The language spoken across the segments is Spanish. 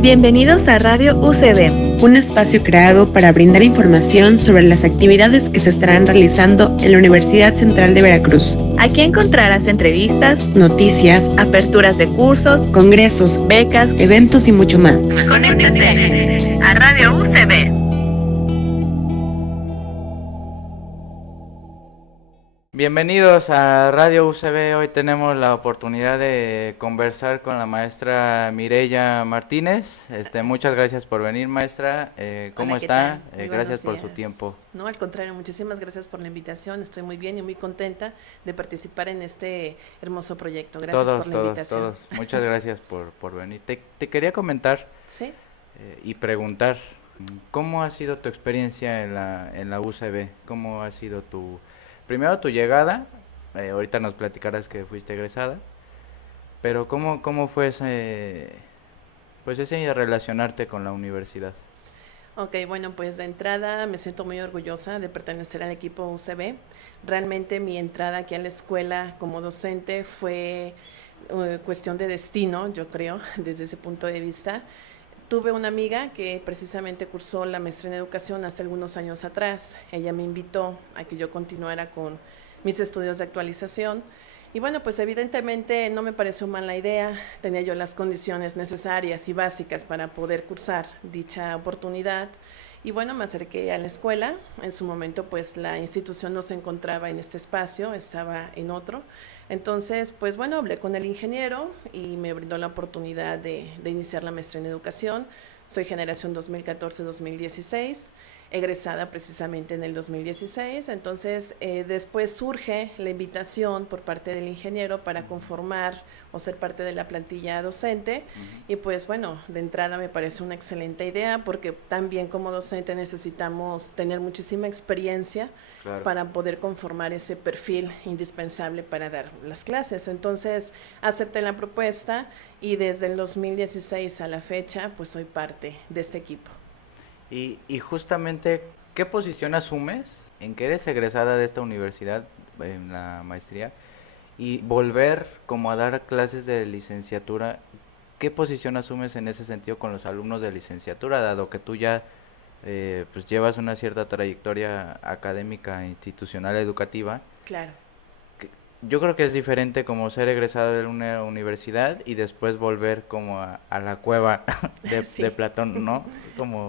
Bienvenidos a Radio UCB, un espacio creado para brindar información sobre las actividades que se estarán realizando en la Universidad Central de Veracruz. Aquí encontrarás entrevistas, noticias, aperturas de cursos, congresos, becas, eventos y mucho más. Conéctate a Radio UCB. Bienvenidos a Radio UCB. Hoy tenemos la oportunidad de conversar con la maestra Mireya Martínez. Muchas gracias por venir, maestra. ¿Cómo Hola, está? Gracias por su tiempo. No, al contrario, muchísimas gracias por la invitación. Estoy muy bien y muy contenta de participar en este hermoso proyecto. Gracias por la invitación. Todos. Muchas gracias por venir. Te quería comentar ¿Sí? Y preguntar, ¿cómo ha sido tu experiencia en la UCB? ¿Cómo ha sido primero tu llegada? Ahorita nos platicarás que fuiste egresada, pero ¿cómo fue ese relacionarte con la universidad? Ok, bueno, pues de entrada me siento muy orgullosa de pertenecer al equipo UCB. Realmente mi entrada aquí a la escuela como docente fue cuestión de destino, yo creo, desde ese punto de vista. Tuve una amiga que precisamente cursó la maestría en educación hace algunos años atrás. Ella me invitó a que yo continuara con mis estudios de actualización. Y bueno, pues evidentemente no me pareció mala idea. Tenía yo las condiciones necesarias y básicas para poder cursar dicha oportunidad. Y bueno, me acerqué a la escuela. En su momento, pues la institución no se encontraba en este espacio, estaba en otro. Entonces, pues bueno, hablé con el ingeniero y me brindó la oportunidad de iniciar la maestría en educación. Soy generación 2014-2016, egresada precisamente en el 2016. Entonces, después surge la invitación por parte del ingeniero para conformar o ser parte de la plantilla docente. Y pues bueno, de entrada me parece una excelente idea porque también como docente necesitamos tener muchísima experiencia, claro, para poder conformar ese perfil indispensable para dar las clases. Entonces acepté la propuesta y desde el 2016 a la fecha pues soy parte de este equipo. Y justamente, ¿qué posición asumes en que eres egresada de esta universidad en la maestría y volver como a dar clases de licenciatura? ¿Qué posición asumes en ese sentido con los alumnos de licenciatura, dado que tú ya pues llevas una cierta trayectoria académica, institucional, educativa? Claro. Yo creo que es diferente como ser egresada de una universidad y después volver como a la cueva Sí, de Platón, ¿no?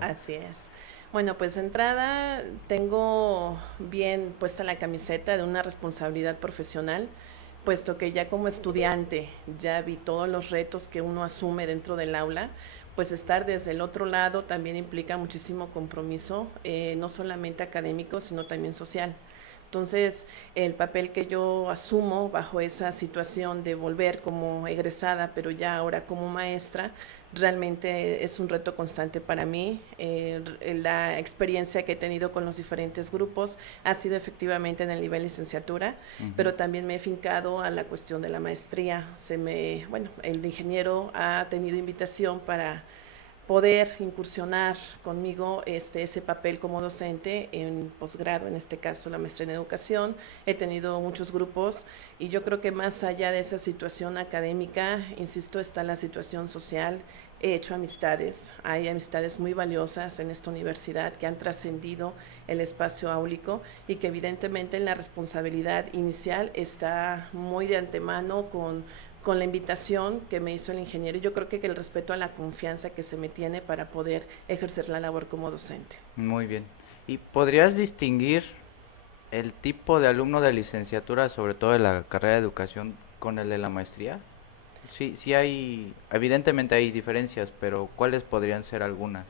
Así es. Bueno, pues de entrada tengo bien puesta la camiseta de una responsabilidad profesional, puesto que ya como estudiante ya vi todos los retos que uno asume dentro del aula. Pues estar desde el otro lado también implica muchísimo compromiso, no solamente académico, sino también social. Entonces, el papel que yo asumo bajo esa situación de volver como egresada, pero ya ahora como maestra, realmente es un reto constante para mí. La experiencia que he tenido con los diferentes grupos ha sido efectivamente en el nivel licenciatura, pero también me he fincado a la cuestión de la maestría. El ingeniero ha tenido invitación para poder incursionar conmigo ese papel como docente en posgrado, en este caso la maestría en educación. He tenido muchos grupos y yo creo que más allá de esa situación académica, insisto, está la situación social. He hecho amistades, hay amistades muy valiosas en esta universidad que han trascendido el espacio áulico y que evidentemente en la responsabilidad inicial está muy de antemano con la invitación que me hizo el ingeniero. Yo creo que el respeto a la confianza que se me tiene para poder ejercer la labor como docente. Muy bien. ¿Y podrías distinguir el tipo de alumno de licenciatura, sobre todo de la carrera de educación, con el de la maestría? Sí hay, evidentemente hay diferencias, pero ¿cuáles podrían ser algunas?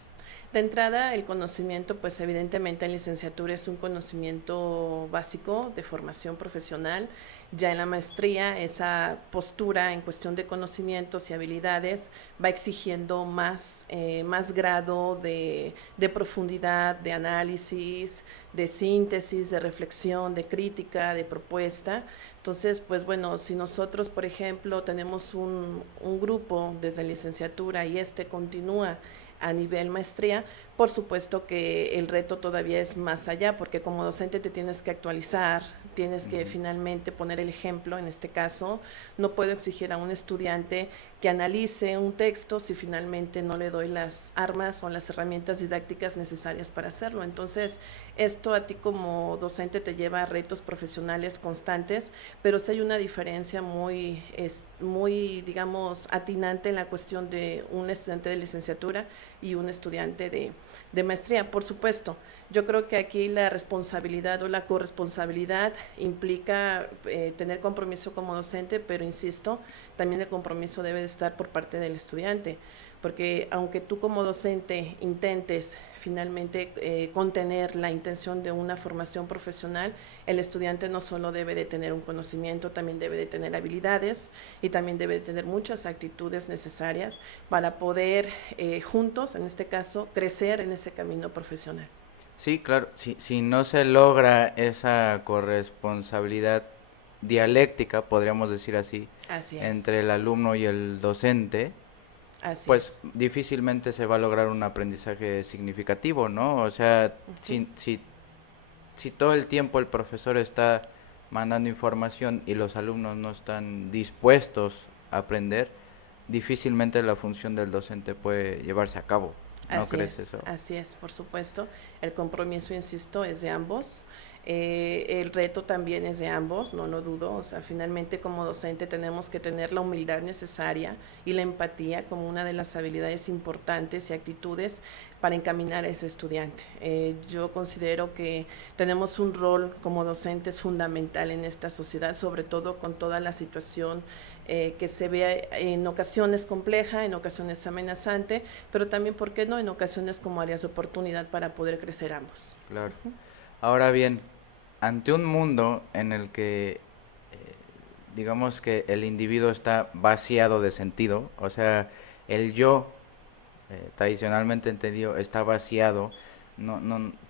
De entrada, el conocimiento, pues evidentemente en licenciatura es un conocimiento básico de formación profesional. Ya en la maestría, esa postura en cuestión de conocimientos y habilidades va exigiendo más grado de profundidad, de análisis, de síntesis, de reflexión, de crítica, de propuesta. Entonces, pues bueno, si nosotros, por ejemplo, tenemos un grupo desde licenciatura y continúa a nivel maestría, por supuesto que el reto todavía es más allá, porque como docente te tienes que actualizar, tienes que finalmente poner el ejemplo. En este caso, no puedo exigir a un estudiante que analice un texto si finalmente no le doy las armas o las herramientas didácticas necesarias para hacerlo. Entonces, esto a ti como docente te lleva a retos profesionales constantes, pero sí hay una diferencia muy, digamos, atinante en la cuestión de un estudiante de licenciatura y un estudiante de maestría. Por supuesto, yo creo que aquí la responsabilidad o la corresponsabilidad implica tener compromiso como docente, pero insisto, también el compromiso debe de estar por parte del estudiante, porque aunque tú como docente intentes finalmente contener la intención de una formación profesional, el estudiante no solo debe de tener un conocimiento, también debe de tener habilidades y también debe de tener muchas actitudes necesarias para poder juntos, en este caso, crecer en ese camino profesional. Sí, claro, si no se logra esa corresponsabilidad dialéctica, podríamos decir así, entre el alumno y el docente, pues difícilmente se va a lograr un aprendizaje significativo, ¿no? O sea, si todo el tiempo el profesor está mandando información y los alumnos no están dispuestos a aprender, difícilmente la función del docente puede llevarse a cabo. ¿No crees eso? Así es, por supuesto. El compromiso, insisto, es de ambos. El reto también es de ambos, no lo dudo. O sea, finalmente como docente tenemos que tener la humildad necesaria y la empatía como una de las habilidades importantes y actitudes para encaminar a ese estudiante. Yo considero que tenemos un rol como docentes fundamental en esta sociedad, sobre todo con toda la situación que se ve en ocasiones compleja, en ocasiones amenazante, pero también, ¿por qué no?, en ocasiones como áreas de oportunidad para poder crecer ambos. Claro. Ahora bien, ante un mundo en el que digamos que el individuo está vaciado de sentido, o sea, el yo tradicionalmente entendido está vaciado,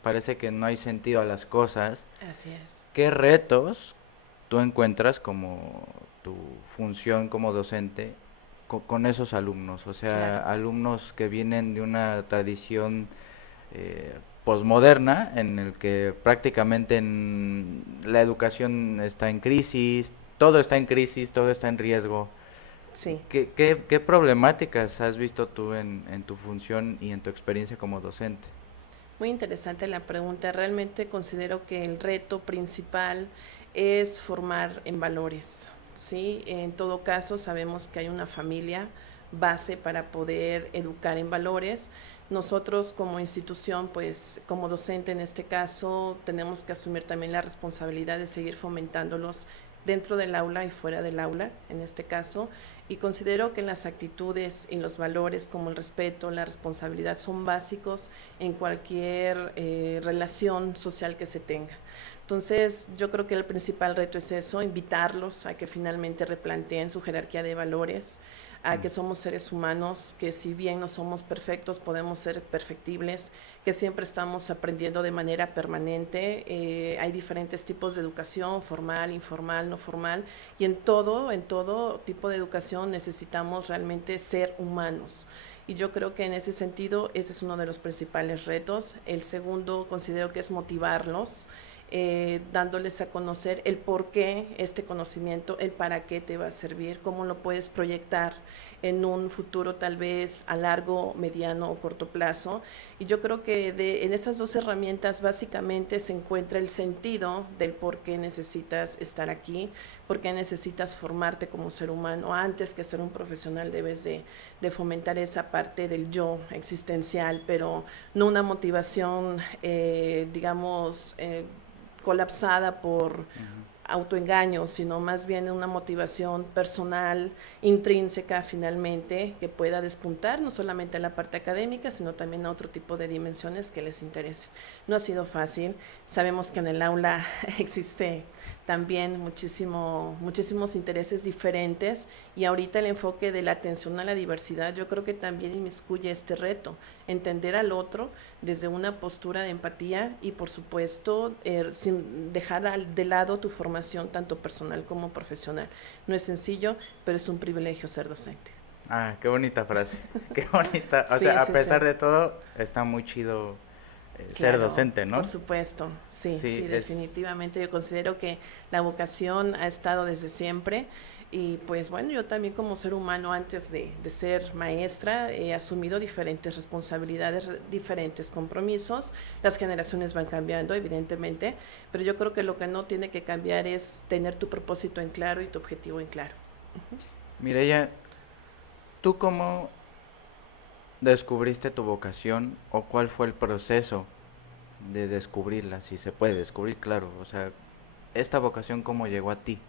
parece que no hay sentido a las cosas. Así es. ¿Qué retos tú encuentras como tu función como docente con esos alumnos? O sea, claro, alumnos que vienen de una tradición posmoderna, en el que prácticamente la educación está en crisis, todo está en crisis, todo está en riesgo. Sí. ¿Qué problemáticas has visto tú en tu función y en tu experiencia como docente? Muy interesante la pregunta. Realmente considero que el reto principal es formar en valores, ¿sí? En todo caso, sabemos que hay una familia base para poder educar en valores. Nosotros como institución, pues como docente en este caso, tenemos que asumir también la responsabilidad de seguir fomentándolos dentro del aula y fuera del aula, en este caso, y considero que las actitudes y los valores como el respeto, la responsabilidad son básicos en cualquier relación social que se tenga. Entonces, yo creo que el principal reto es eso, invitarlos a que finalmente replanteen su jerarquía de valores, a que somos seres humanos, que si bien no somos perfectos, podemos ser perfectibles, que siempre estamos aprendiendo de manera permanente. Hay diferentes tipos de educación, formal, informal, no formal, y en todo tipo de educación necesitamos realmente ser humanos. Y yo creo que en ese sentido, ese es uno de los principales retos. El segundo, considero que es motivarlos, dándoles a conocer el por qué este conocimiento, el para qué te va a servir, cómo lo puedes proyectar en un futuro tal vez a largo, mediano o corto plazo. Y yo creo que en esas dos herramientas básicamente se encuentra el sentido del por qué necesitas estar aquí, por qué necesitas formarte como ser humano. Antes que ser un profesional debes de fomentar esa parte del yo existencial, pero no una motivación, digamos, colapsada por autoengaño, sino más bien una motivación personal, intrínseca finalmente, que pueda despuntar no solamente a la parte académica, sino también a otro tipo de dimensiones que les interese. No ha sido fácil, sabemos que en el aula existe también muchísimos intereses diferentes, y ahorita el enfoque de la atención a la diversidad yo creo que también inmiscuye este reto, entender al otro desde una postura de empatía y por supuesto sin dejar de lado tu formación tanto personal como profesional. No es sencillo, pero es un privilegio ser docente. Ah, qué bonita frase, qué bonita. O sea, a pesar de todo, está muy chido ser docente, ¿no? Por supuesto, sí, definitivamente. Yo considero que la vocación ha estado desde siempre. Y pues bueno, yo también como ser humano antes de ser maestra he asumido diferentes responsabilidades, diferentes compromisos. Las generaciones van cambiando, evidentemente, pero yo creo que lo que no tiene que cambiar es tener tu propósito en claro y tu objetivo en claro. Mireya, ¿tú cómo descubriste tu vocación o cuál fue el proceso de descubrirla? Si se puede descubrir, claro. O sea, esta vocación, ¿cómo llegó a ti?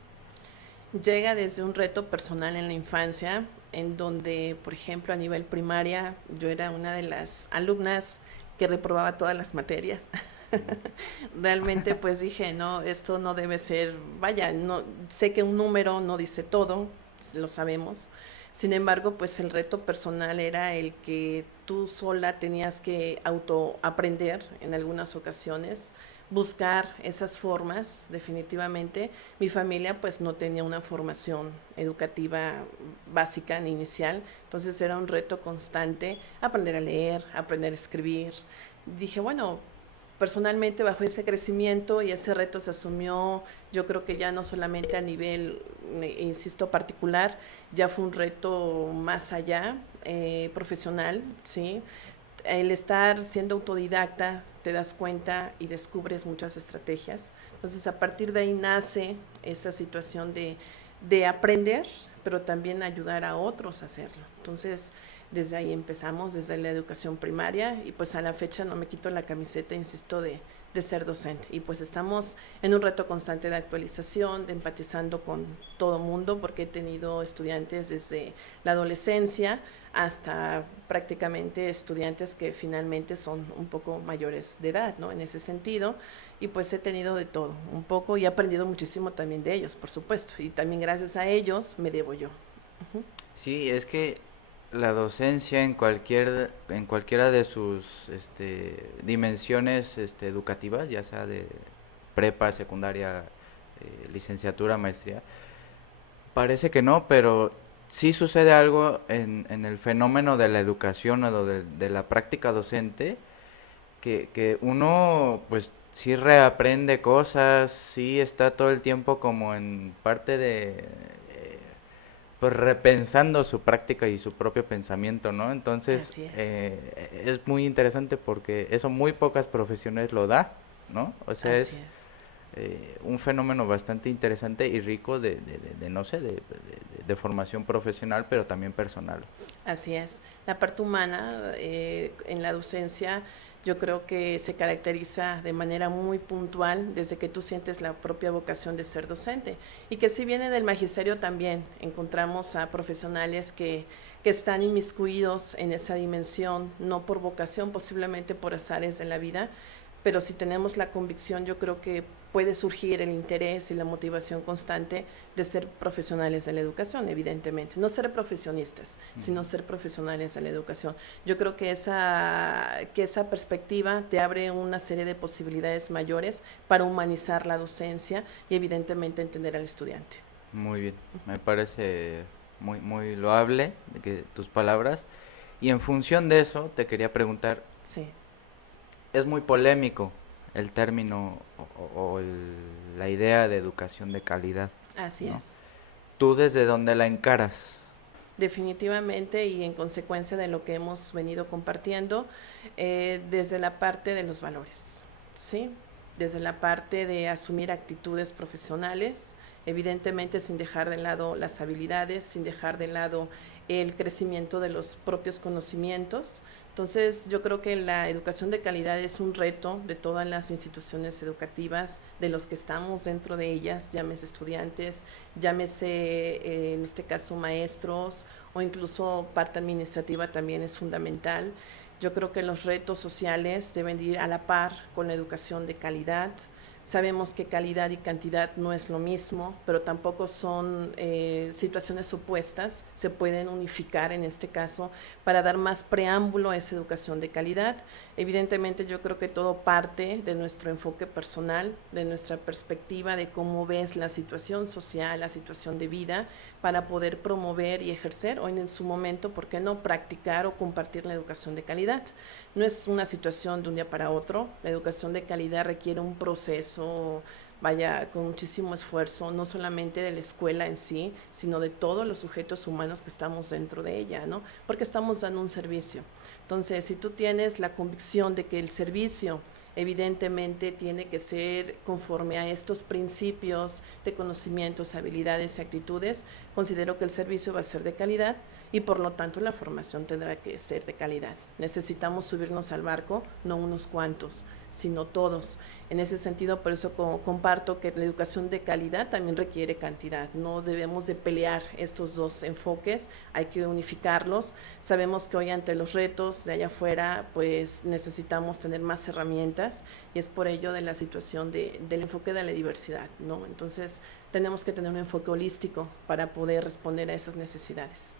Llega desde un reto personal en la infancia, en donde, por ejemplo, a nivel primaria, yo era una de las alumnas que reprobaba todas las materias. Realmente pues dije, no, esto no debe ser, vaya, no, sé que un número no dice todo, lo sabemos. Sin embargo, pues el reto personal era el que tú sola tenías que autoaprender en algunas ocasiones, buscar esas formas, definitivamente. Mi familia pues no tenía una formación educativa básica ni inicial, entonces era un reto constante aprender a leer, aprender a escribir. Dije, bueno, personalmente bajo ese crecimiento y ese reto se asumió, yo creo que ya no solamente a nivel, insisto, particular, ya fue un reto más allá, profesional, ¿sí? El estar siendo autodidacta, te das cuenta y descubres muchas estrategias. Entonces, a partir de ahí nace esa situación de aprender, pero también ayudar a otros a hacerlo. Entonces, desde ahí empezamos, desde la educación primaria, y pues a la fecha no me quito la camiseta, insisto, de ser docente. Y pues estamos en un reto constante de actualización, de empatizando con todo mundo, porque he tenido estudiantes desde la adolescencia hasta prácticamente estudiantes que finalmente son un poco mayores de edad, ¿no? En ese sentido, y pues he tenido de todo un poco y he aprendido muchísimo también de ellos, por supuesto, y también gracias a ellos me debo yo. Sí, es que la docencia en cualquiera de sus dimensiones educativas, ya sea de prepa, secundaria, licenciatura, maestría, parece que no, pero sí sucede algo en el fenómeno de la educación o de la práctica docente, que uno pues sí reaprende cosas, sí está todo el tiempo como en parte de pues repensando su práctica y su propio pensamiento, ¿no? Entonces Así es. es muy interesante porque eso muy pocas profesiones lo da, ¿no? O sea, Así es es. un fenómeno bastante interesante y rico no sé, de formación profesional, pero también personal. Así es. La parte humana en la docencia yo creo que se caracteriza de manera muy puntual desde que tú sientes la propia vocación de ser docente. Y que si viene del magisterio también encontramos a profesionales que están inmiscuidos en esa dimensión, no por vocación, posiblemente por azares de la vida, pero si tenemos la convicción, yo creo que puede surgir el interés y la motivación constante de ser profesionales de la educación, evidentemente. No ser profesionistas, sino ser profesionales de la educación. Yo creo que esa perspectiva te abre una serie de posibilidades mayores para humanizar la docencia y evidentemente entender al estudiante. Muy bien, me parece muy loable tus palabras. Y en función de eso, te quería preguntar, Sí. es muy polémico el término la idea de educación de calidad, Así ¿no? es. ¿Tú desde dónde la encaras? Definitivamente y en consecuencia de lo que hemos venido compartiendo, desde la parte de los valores, ¿sí? Desde la parte de asumir actitudes profesionales, evidentemente sin dejar de lado las habilidades, sin dejar de lado el crecimiento de los propios conocimientos. Entonces, yo creo que la educación de calidad es un reto de todas las instituciones educativas, de los que estamos dentro de ellas, llámese estudiantes, llámese en este caso maestros o incluso parte administrativa también es fundamental. Yo creo que los retos sociales deben ir a la par con la educación de calidad. Sabemos que calidad y cantidad no es lo mismo, pero tampoco son situaciones opuestas, se pueden unificar en este caso para dar más preámbulo a esa educación de calidad. Evidentemente yo creo que todo parte de nuestro enfoque personal, de nuestra perspectiva de cómo ves la situación social, la situación de vida, para poder promover y ejercer o en su momento, ¿por qué no?, practicar o compartir la educación de calidad. No es una situación de un día para otro, la educación de calidad requiere un proceso vaya, con muchísimo esfuerzo, no solamente de la escuela en sí, sino de todos los sujetos humanos que estamos dentro de ella, ¿no? Porque estamos dando un servicio. Entonces, si tú tienes la convicción de que el servicio evidentemente tiene que ser conforme a estos principios de conocimientos, habilidades y actitudes, considero que el servicio va a ser de calidad y por lo tanto la formación tendrá que ser de calidad. Necesitamos subirnos al barco, no unos cuantos, sino todos. En ese sentido, por eso comparto que la educación de calidad también requiere cantidad. No debemos de pelear estos dos enfoques, hay que unificarlos. Sabemos que hoy ante los retos de allá afuera, pues necesitamos tener más herramientas y es por ello de la situación del enfoque de la diversidad, ¿no? Entonces, tenemos que tener un enfoque holístico para poder responder a esas necesidades.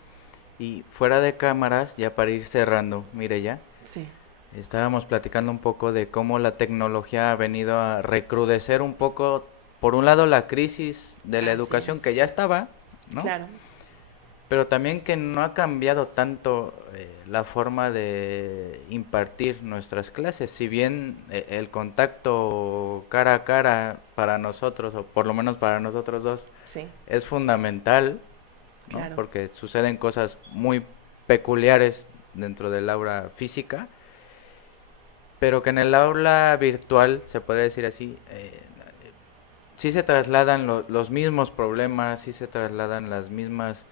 Y fuera de cámaras, ya para ir cerrando, Mireya, Sí. estábamos platicando un poco de cómo la tecnología ha venido a recrudecer un poco, por un lado, la crisis de la Así educación es. que ya estaba, ¿no? Claro. Pero también que no ha cambiado tanto la forma de impartir nuestras clases. Si bien el contacto cara a cara para nosotros, o por lo menos para nosotros dos, Sí, es fundamental, ¿no? claro. Porque suceden cosas muy peculiares dentro del aula física, pero que en el aula virtual, se podría decir así, sí se trasladan los mismos problemas, sí se trasladan las mismas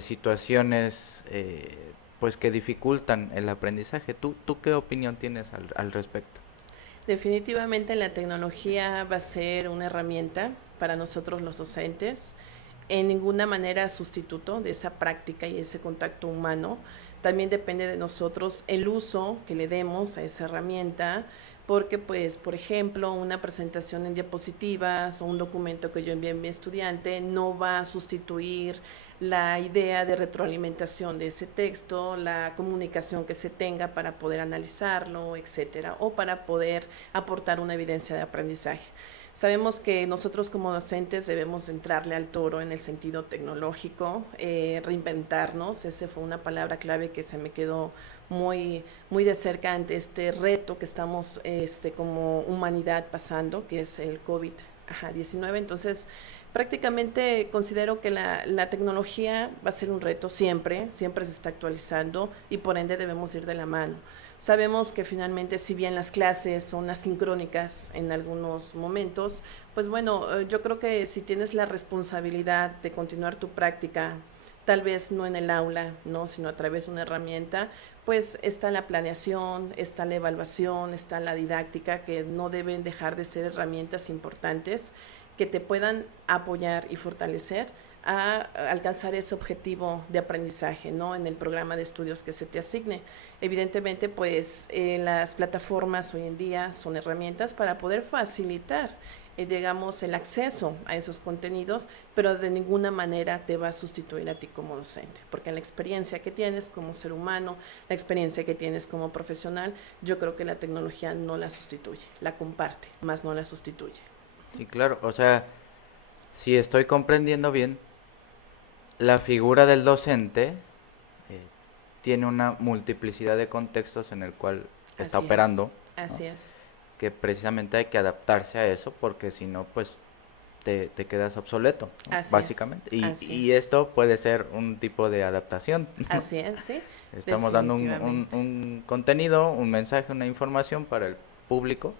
situaciones pues que dificultan el aprendizaje. ¿Tú qué opinión tienes al respecto? Definitivamente la tecnología va a ser una herramienta para nosotros los docentes, en ninguna manera sustituto de esa práctica y ese contacto humano. También depende de nosotros el uso que le demos a esa herramienta, porque pues, por ejemplo, una presentación en diapositivas o un documento que yo envíe a mi estudiante no va a sustituir la idea de retroalimentación de ese texto, la comunicación que se tenga para poder analizarlo, etcétera, o para poder aportar una evidencia de aprendizaje. Sabemos que nosotros como docentes debemos entrarle al toro en el sentido tecnológico, reinventarnos. Esa fue una palabra clave que se me quedó muy de cerca ante este reto que estamos como humanidad pasando, que es el COVID-19. Entonces, prácticamente considero que la tecnología va a ser un reto siempre se está actualizando y por ende debemos ir de la mano. Sabemos que finalmente, si bien las clases son asincrónicas en algunos momentos, pues bueno, yo creo que si tienes la responsabilidad de continuar tu práctica, tal vez no en el aula, ¿no?, sino a través de una herramienta, pues está la planeación, está la evaluación, está la didáctica, que no deben dejar de ser herramientas importantes que te puedan apoyar y fortalecer a alcanzar ese objetivo de aprendizaje, ¿no?, en el programa de estudios que se te asigne. Evidentemente, pues las plataformas hoy en día son herramientas para poder facilitar, digamos, el acceso a esos contenidos, pero de ninguna manera te va a sustituir a ti como docente, porque la experiencia que tienes como ser humano, la experiencia que tienes como profesional, yo creo que la tecnología no la sustituye, la comparte, más no la sustituye. Sí, claro, o sea, si estoy comprendiendo bien, la figura del docente tiene una multiplicidad de contextos en el cual está Así operando, es, así ¿no? es. Que precisamente hay que adaptarse a eso, porque si no, pues te quedas obsoleto, ¿no? Así es, Básicamente. así Y es. esto puede ser un tipo de adaptación. Así es, sí. Estamos dando Definitivamente. un contenido, un mensaje, una información para el público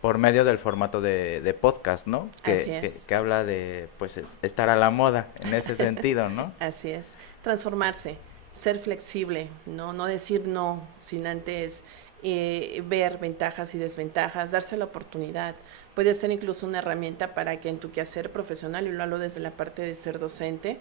por medio del formato de podcast, ¿no? Así es. Que habla de, pues, estar a la moda en ese sentido, ¿no? Así es. Transformarse, ser flexible, no decir no sin antes ver ventajas y desventajas, darse la oportunidad. Puede ser incluso una herramienta para que en tu quehacer profesional, y lo hablo desde la parte de ser docente,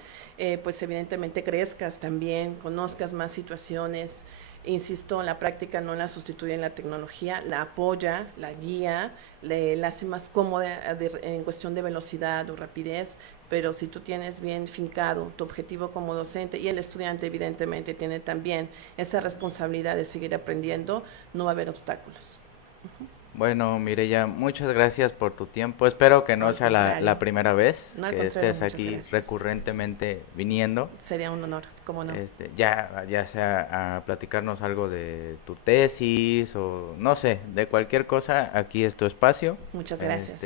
pues evidentemente crezcas también, conozcas más situaciones. Insisto, la práctica no la sustituye en la tecnología, la apoya, la guía, la hace más cómoda en cuestión de velocidad o rapidez, pero si tú tienes bien fincado tu objetivo como docente y el estudiante evidentemente tiene también esa responsabilidad de seguir aprendiendo, no va a haber obstáculos. Bueno, Mireya, muchas gracias por tu tiempo. Espero que no Al sea contrario. la primera vez No, al que contrario, estés muchas aquí gracias. recurrentemente viniendo. Sería un honor, ¿cómo no? Ya sea a platicarnos algo de tu tesis o no sé, de cualquier cosa, aquí es tu espacio. Muchas gracias.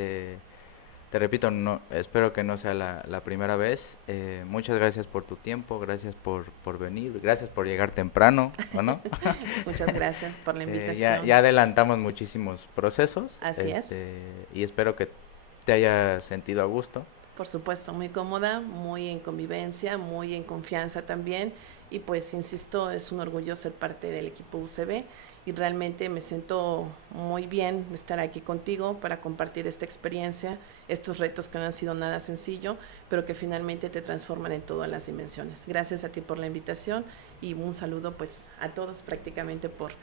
Te repito, no, espero que no sea la primera vez. Muchas gracias por tu tiempo, gracias por venir, gracias por llegar temprano, ¿o no? Muchas gracias por la Ya invitación. adelantamos muchísimos procesos. Así es. Y espero que te hayas sentido a gusto. Por supuesto, muy cómoda, muy en convivencia, muy en confianza también. Y pues, insisto, es un orgullo ser parte del equipo UCB y realmente me siento muy bien de estar aquí contigo para compartir esta experiencia, estos retos que no han sido nada sencillo, pero que finalmente te transforman en todas las dimensiones. Gracias a ti por la invitación y un saludo pues a todos prácticamente por,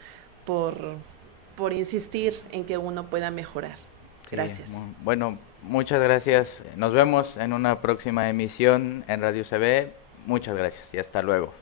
por insistir en que uno pueda mejorar. Sí, Gracias. bueno, muchas gracias. Nos vemos en una próxima emisión en Radio UCB. Muchas gracias y hasta luego.